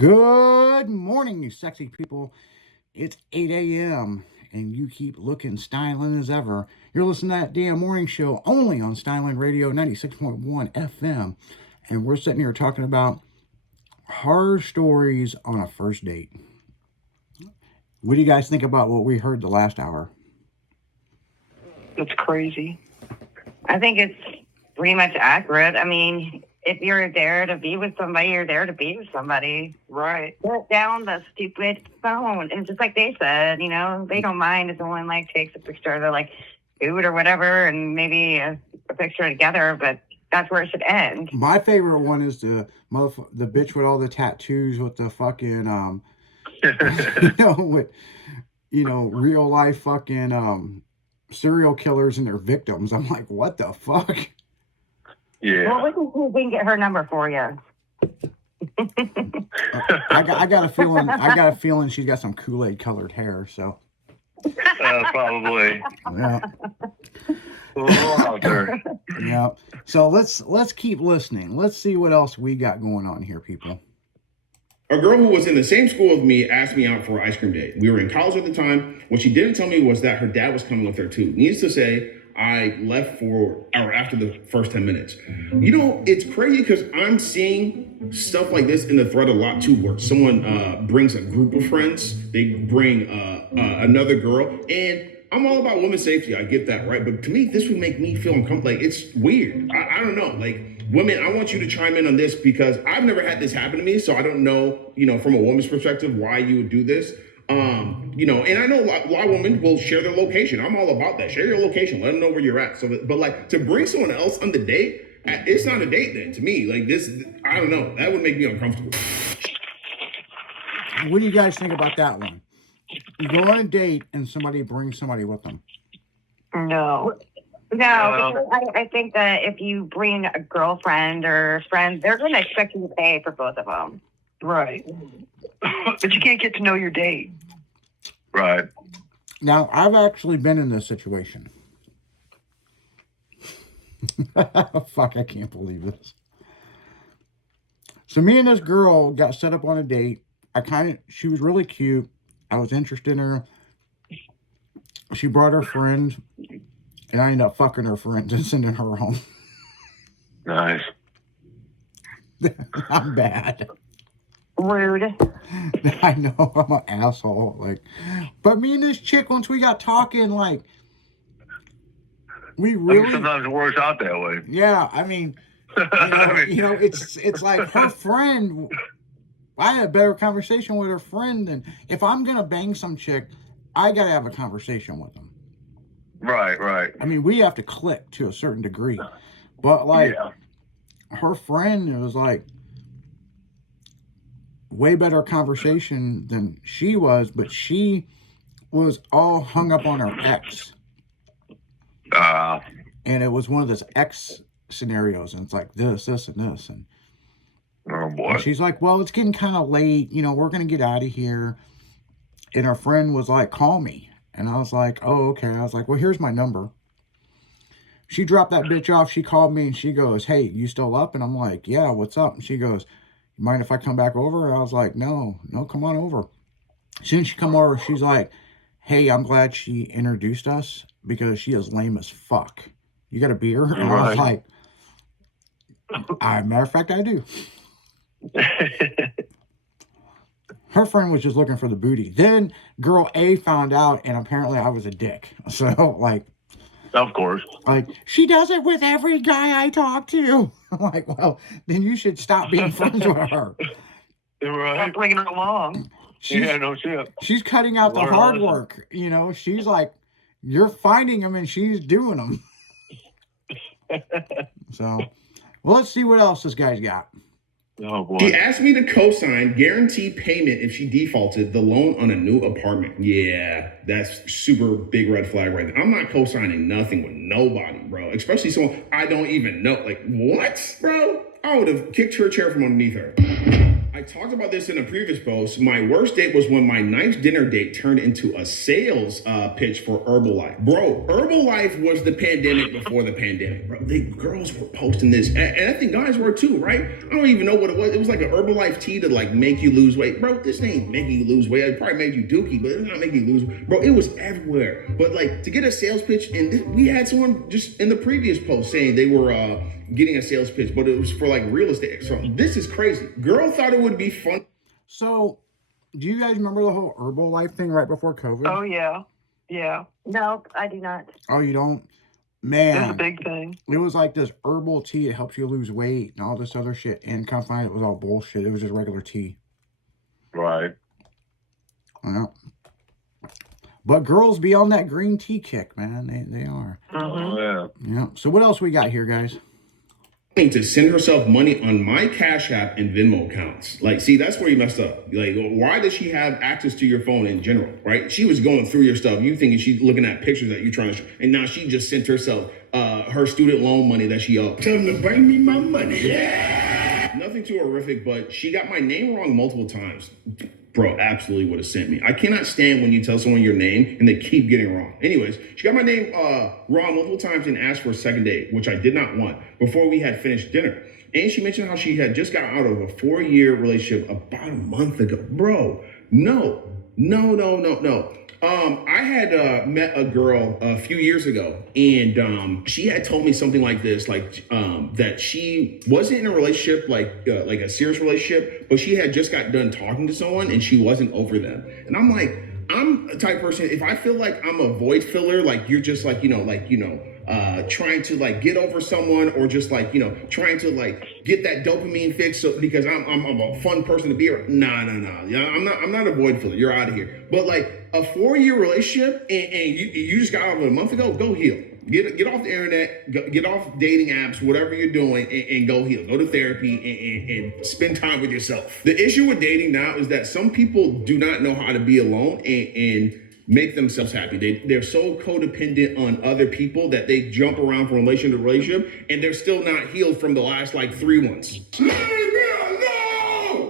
Good morning, you sexy people. It's 8 a.m. and you keep looking styling as ever. You're listening to that damn morning show only on Styling Radio 96.1 FM. And we're sitting here talking about horror stories on a first date. What do you guys think about what we heard the last hour? That's crazy. I think it's pretty much accurate. I mean, if you're there to be with somebody, you're there to be with somebody. Right. Put down the stupid phone. And just like they said, they don't mind if someone takes a picture of their food or whatever and maybe a picture together, but that's where it should end. My favorite one is the bitch with all the tattoos with the fucking real life fucking serial killers and their victims. I'm like, what the fuck? Yeah. Well, we can get her number for you. I got a feeling she's got some Kool-Aid colored hair. So. Probably. Yeah. Out there. Yeah. So let's keep listening. Let's see what else we got going on here, people. A girl who was in the same school as me asked me out for an ice cream date. We were in college at the time. What she didn't tell me was that her dad was coming with her too. Needless to say, I left after the first 10 minutes. It's crazy because I'm seeing stuff like this in the thread a lot too, where someone brings a group of friends, they bring another girl, and I'm all about women's safety. I get that, right? But to me, this would make me feel uncomfortable. It's weird. I don't know. Women, I want you to chime in on this because I've never had this happen to me. So I don't know, from a woman's perspective, why you would do this. And I know a lot of women will share their location. I'm all about that. Share your location. Let them know where you're at. But to bring someone else on the date, it's not a date then to me. I don't know. That would make me uncomfortable. What do you guys think about that one? You go on a date and somebody brings somebody with them. No, because I think that if you bring a girlfriend or a friend, they're going to expect you to pay for both of them. Right. But you can't get to know your date. Right. Now, I've actually been in this situation. Fuck, I can't believe this. So me and this girl got set up on a date. She was really cute. I was interested in her. She brought her friend, and I ended up fucking her friend and sending her home. Nice. I'm bad. Rude. I know, I'm an asshole. But me and this chick, once we got talking, we really... sometimes it works out that way. Yeah, I mean, it's like her friend... I had a better conversation with her friend than... If I'm going to bang some chick, I got to have a conversation with them. Right. I mean, we have to click to a certain degree. But, her friend was way better conversation than she was, but she was all hung up on her ex. And it was one of those ex scenarios, and it's like this, and this, and oh boy. And she's like, well, it's getting kind of late, we're gonna get out of here. And her friend was like, call me. And I was like, oh, okay. I was like, well, here's my number. She dropped that bitch off. She called me and she goes, hey, you still up? And I'm like, yeah, what's up? And she goes, mind if I come back over? And I was like, no, come on over. As soon as she come over, she's like, hey, I'm glad she introduced us because she is lame as fuck. You got a beer? And I was like, matter of fact, I do. Her friend was just looking for the booty. Then girl A found out, and apparently I was a dick. So, of course. She does it with every guy I talk to. I'm like, well, then you should stop being friends with her. Right. Bringing her along. No shit. She's cutting out the hard work. She's like, you're finding them and she's doing them. So, well, let's see what else this guy's got. Oh, boy. She asked me to co-sign guaranteed payment if she defaulted the loan on a new apartment. Yeah, that's super big red flag right there. I'm not co-signing nothing with nobody, bro. Especially someone I don't even know. What, bro? I would have kicked her chair from underneath her. I talked about this in a previous post. My worst date was when my ninth dinner date turned into a sales pitch for Herbalife. Bro, Herbalife was the pandemic before the pandemic, bro. The girls were posting this, and I think guys were too, right? I don't even know what it was. It was like an Herbalife tea to like make you lose weight. Bro, this ain't making you lose weight. It probably made you dookie, but it's not making you lose weight. Bro, it was everywhere. But like to get a sales pitch, and we had someone just in the previous post saying they were getting a sales pitch, but it was for like real estate. So this is crazy. Girl thought it would be fun. So, do you guys remember the whole Herbalife thing right before COVID? Oh yeah, yeah. No, I do not. Oh, you don't? It's a Man, big thing. it was like this herbal tea. It helps you lose weight and all this other shit. And come find it was all bullshit. It was just regular tea. Right. Yeah. But girls be on that green tea kick, man. They are. Mhm. Oh, yeah. Yeah. So what else we got here, guys? To send herself money on my Cash App and Venmo accounts. Like, see, that's where you messed up. Like, why does she have access to your phone in general, right? She was going through your stuff. You thinking she's looking at pictures that you're trying to, and now she just sent herself her student loan money that she owed. Tell them to bring me my money. Yeah. Nothing too horrific, but she got my name wrong multiple times. Bro, absolutely would have sent me. I cannot stand when you tell someone your name and they keep getting wrong. Anyways, she got my name wrong multiple times and asked for a second date, which I did not want before we had finished dinner. And she mentioned how she had just got out of a 4-year relationship about a month ago. Bro, no. I had met a girl a few years ago, and she had told me something like this, like that she wasn't in a relationship, like a serious relationship, but she had just got done talking to someone, and she wasn't over them. And I'm like, I'm a type of person, if I feel like I'm a void filler, like you're just like, trying to like get over someone, or just like, trying to like get that dopamine fix, so because I'm a fun person to be around. Nah. Yeah, I'm not a void filler. You're out of here. But like a 4-year relationship, and you just got out of it a month ago, go heal. Get off the internet, get off dating apps, whatever you're doing, and go heal. Go to therapy and spend time with yourself. The issue with dating now is that some people do not know how to be alone and make themselves happy. They're so codependent on other people that they jump around from relationship to relationship, and they're still not healed from the last like 3 ones.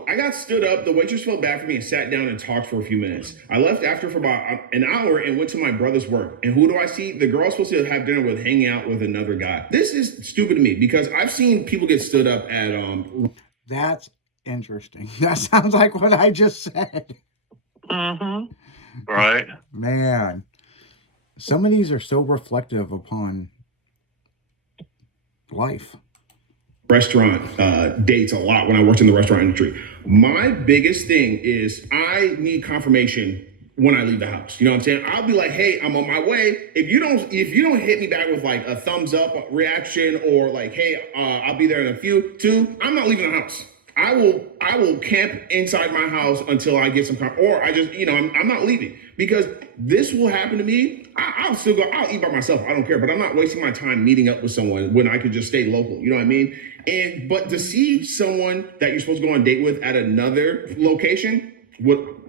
I got stood up, the waitress felt bad for me and sat down and talked for a few minutes. I left after for about an hour and went to my brother's work. And who do I see? The girl I was supposed to have dinner with hanging out with another guy. This is stupid to me because I've seen people get stood up at That's interesting. That sounds like what I just said. Mhm. Right. Man, some of these are so reflective upon life. restaurant dates a lot when I worked in the restaurant industry. My biggest thing is I need confirmation when I leave the house. You know what I'm saying? I'll be like, hey, I'm on my way. If you don't hit me back with like a thumbs up reaction, or like, hey, I'll be there in a few, I'm not leaving the house. I will camp inside my house until I get some or I just, I'm not leaving, because this will happen to me. I'll still go, I'll eat by myself. I don't care, but I'm not wasting my time meeting up with someone when I could just stay local. You know what I mean? But to see someone that you're supposed to go on a date with at another location,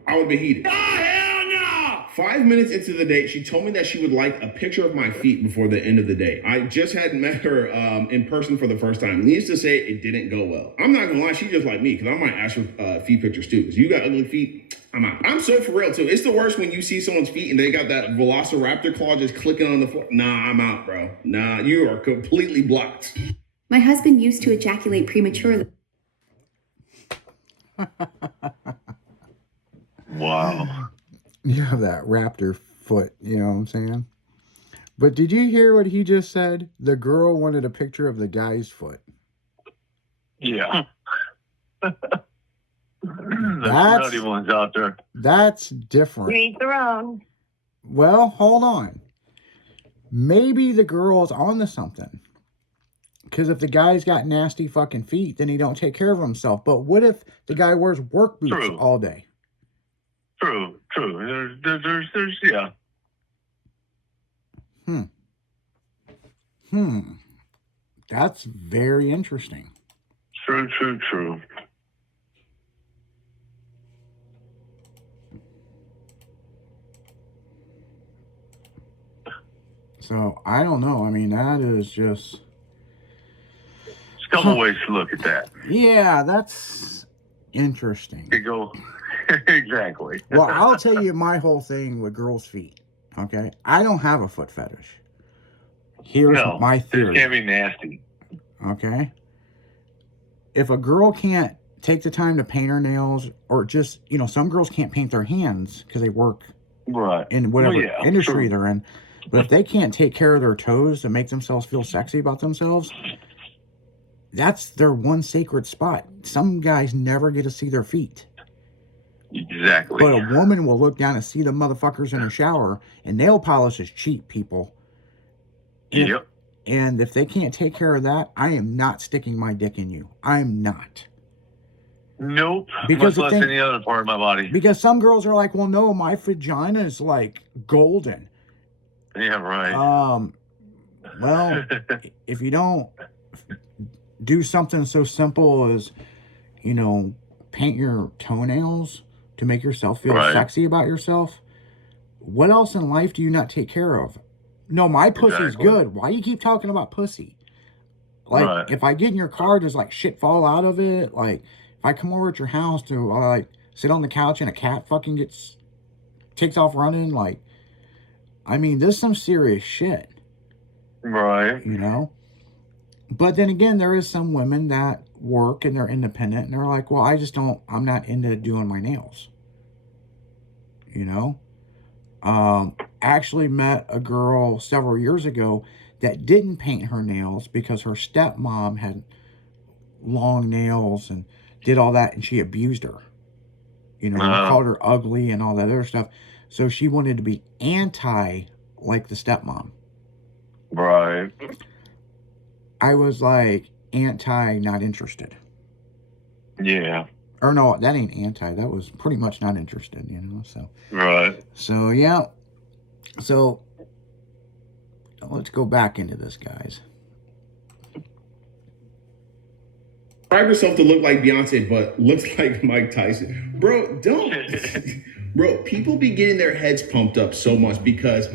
I would be heated. Oh, hell no! 5 minutes into the date, she told me that she would like a picture of my feet before the end of the day. I just had met her in person for the first time. Needless to say, it didn't go well. I'm not gonna lie, she's just like me, because I might ask for feet pictures too. Because you got ugly feet, I'm out. I'm so for real too. It's the worst when you see someone's feet and they got that velociraptor claw just clicking on the floor. Nah, I'm out, bro. Nah, you are completely blocked. My husband used to ejaculate prematurely. Wow. You have that raptor foot, you know what I'm saying? But did you hear what he just said? The girl wanted a picture of the guy's foot. Yeah. There's That's- nutty ones out there. That's You different. eat their own. Well, hold on. Maybe the girl's onto something. Because if the guy's got nasty fucking feet, then he don't take care of himself. But what if the guy wears work boots True. all day? True. There's yeah. That's very interesting. True. So, I don't know. I mean, that is just... There's a couple ways to look at that. Yeah, that's Interesting. Could go exactly. Well, I'll tell you my whole thing with girls' feet. Okay, I don't have a foot fetish. Here's No, my this theory. can't be nasty. Okay, if a girl can't take the time to paint her nails, or just, you know, some girls can't paint their hands because they work Right. in whatever Well, yeah, industry true. they're in. But if they can't take care of their toes to make themselves feel sexy about themselves, that's their one sacred spot. Some guys never get to see their feet. Exactly. But a woman will look down and see the motherfuckers in a shower, and nail polish is cheap, people. And, Yep. and if they can't take care of that, I am not sticking my dick in you. I'm not. Nope. Because the Much less thing- any other part of my body. Because some girls are like, well, no, my vagina is like golden. Yeah, right. Well, if you don't do something so simple as, you know, paint your toenails to make yourself feel Right. sexy about yourself, what else in life do you not take care of? No, my pussy's Exactly. good. Why you keep talking about pussy? Like, Right. if I get in your car, does like shit fall out of it? Like, if I come over at your house to like sit on the couch and a cat fucking takes off running, like, I mean, this is some serious shit, Right. you know? But then again, there is some women that work and they're independent and they're like, well, I'm not into doing my nails. You know? Actually met a girl several years ago that didn't paint her nails because her stepmom had long nails and did all that, and she abused her. You know, called her ugly and all that other stuff. So she wanted to be anti like the stepmom. Right. I was like, anti, not interested. Yeah. Or no, that ain't anti. That was pretty much not interested, you know. Right. So yeah. So let's go back into this, guys. Describe yourself to look like Beyonce, but looks like Mike Tyson. Bro, don't. Bro, people be getting their heads pumped up so much because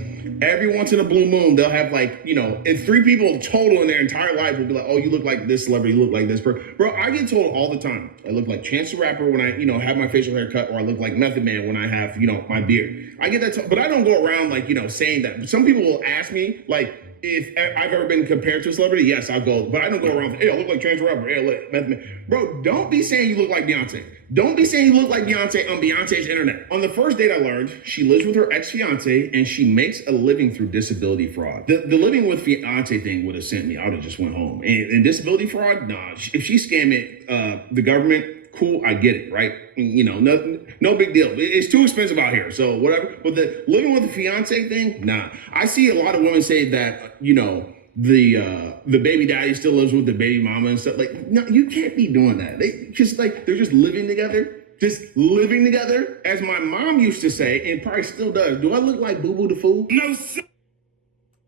every once in a blue moon, they'll have like, you know, and 3 people total in their entire life will be like, oh, you look like this celebrity, you look like this person. Bro, I get told all the time, I look like Chance the Rapper when I, you know, have my facial hair cut, or I look like Method Man when I have, you know, my beard. I get that, but I don't go around like, you know, saying that. Some people will ask me, like, if I've ever been compared to a celebrity, yes, I'll go. But I don't go around, hey, I look like Chance the Rapper. Hey, I look Method Man. Bro, don't be saying you look like Beyonce. Don't be saying you look like Beyonce on Beyonce's internet. On the first date, I learned she lives with her ex-fiance and she makes a living through disability fraud. The living with fiance thing would have sent me. I would have just went home. And disability fraud, nah. If she scamming the government, cool, I get it, right? You know, no big deal. It's too expensive out here, so whatever. But the living with a fiance thing, nah. I see a lot of women say that, you know, the baby daddy still lives with the baby mama and stuff. Like, no, you can't be doing that. They just like, they're just living together. Just living together. As my mom used to say, and probably still does, do I look like Boo Boo the Fool? No, sir.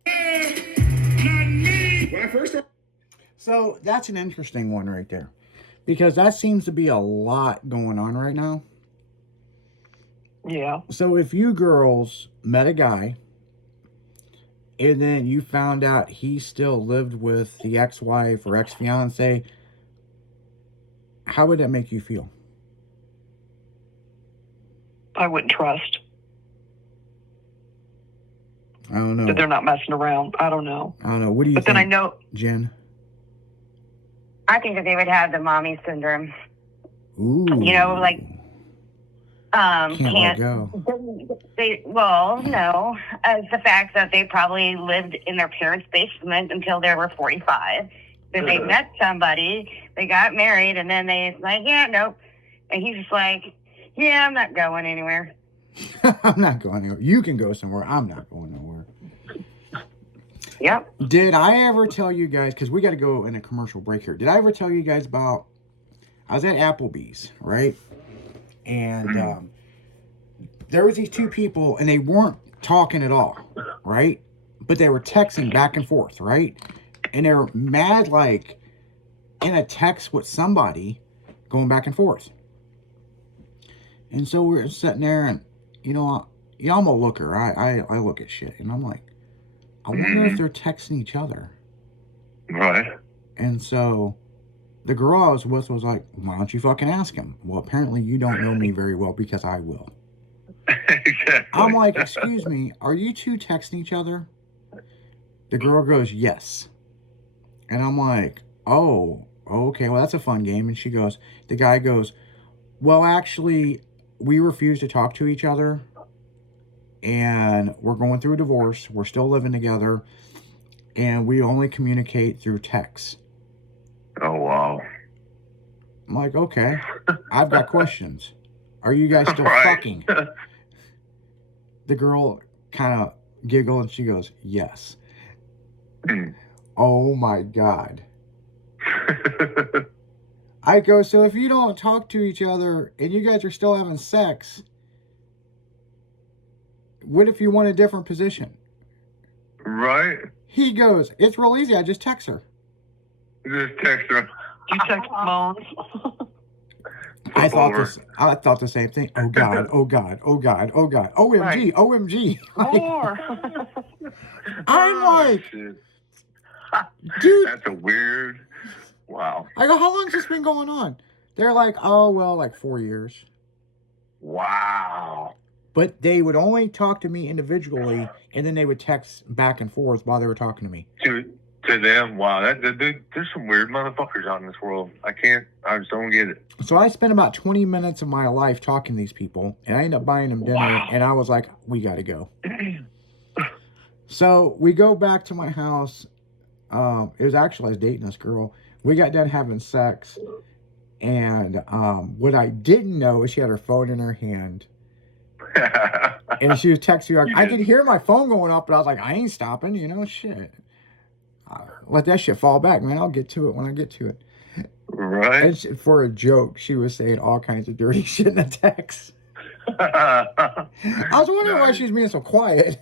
Not me. When I first started. So that's an interesting one right there. Because that seems to be a lot going on right now. Yeah. So if you girls met a guy and then you found out he still lived with the ex-wife or ex-fiance, how would that make you feel? I wouldn't trust I don't know. that they're not messing around. I don't know. I don't know. What do you But think, then I know, Jen? I think that they would have the mommy syndrome. Ooh. You know, like, Can't let can't. go. No. As the fact that they probably lived in their parents' basement until they were 45. Then they met somebody, they got married, and then they like, yeah, nope. And he's just like, yeah, I'm not going anywhere. I'm not going anywhere. You can go somewhere. I'm not going nowhere. Yep. Did I ever tell you guys, because we got to go in a commercial break here. Did I ever tell you guys about, I was at Applebee's, right? And there was these 2 people, and they weren't talking at all, right? But they were texting back and forth, right? And they were mad, like, in a text with somebody going back and forth. And so we're sitting there, and, you know, I'm a looker. I look at shit, and I'm like, I wonder if they're texting each other. Right. And so the girl I was with was like, why don't you fucking ask him? Well, apparently you don't know me very well because I will. Exactly. I'm like, excuse me, are you two texting each other? The girl goes, yes. And I'm like, oh, okay, well, that's a fun game. And she goes, the guy goes, well, actually, we refuse to talk to each other. And we're going through a divorce. We're still living together. And we only communicate through text. Oh, wow. I'm like, okay, I've got questions. Are you guys still Right. fucking? The girl kind of giggled and she goes, yes. Oh my God. I go, so if you don't talk to each other and you guys are still having sex, what if you want a different position? Right? He goes, it's real easy. I just text her. Just text her. You text moms. I thought over. I thought the same thing. Oh God, oh God, oh God, oh God. OMG, Right. OMG. Like, More. I'm like, Shit. dude, That's a weird. Wow. I go, how long's this been going on? They're like, oh, well, like 4 years. Wow. But they would only talk to me individually, and then they would text back and forth while they were talking to me. To them, wow. There's some weird motherfuckers out in this world. I just don't get it. So I spent about 20 minutes of my life talking to these people, and I ended up buying them dinner, Wow. and I was like, we got to go. So we go back to my house. It was actually, I was dating this girl. We got done having sex, and what I didn't know is she had her phone in her hand, and she was texting me. Like, You I did. could hear my phone going off, but I was like, I ain't stopping, shit. Let that shit fall back, man. I'll get to it when I get to it. Right? And for a joke, she was saying all kinds of dirty shit in the text. I was wondering why Nice. she's being so quiet.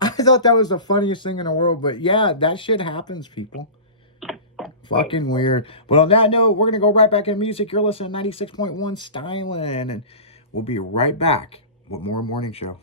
I thought that was the funniest thing in the world, but yeah, that shit happens, people. Fucking weird. But on that note, we're going to go right back into music. You're listening to 96.1 Stylin', and we'll be right back with more Morning Show.